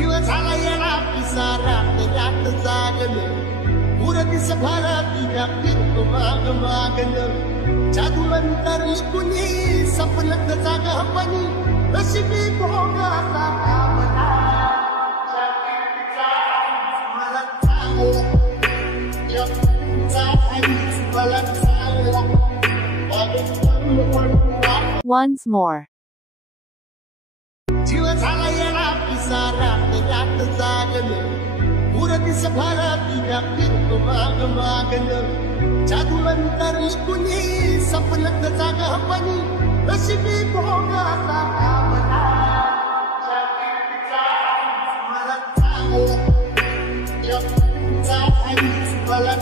जीव झाला येणार पिसारा रात जागलं मुरतीस भरा तुझ्या फिरतो माग मागलं जादू अंतरली कुणी सपनत जागा पणी नशिबी भोगाचा कामना मला चांगलं मला चांगला Once more. जीव झाला येणार पिसारा रात जागलं मुरतीस भरा तुझ्या फिरतो माग मागलं जादू अंतरली कुणी सपनत जागा पणी नशिबी भोगाचा कामना मला चांगलं मला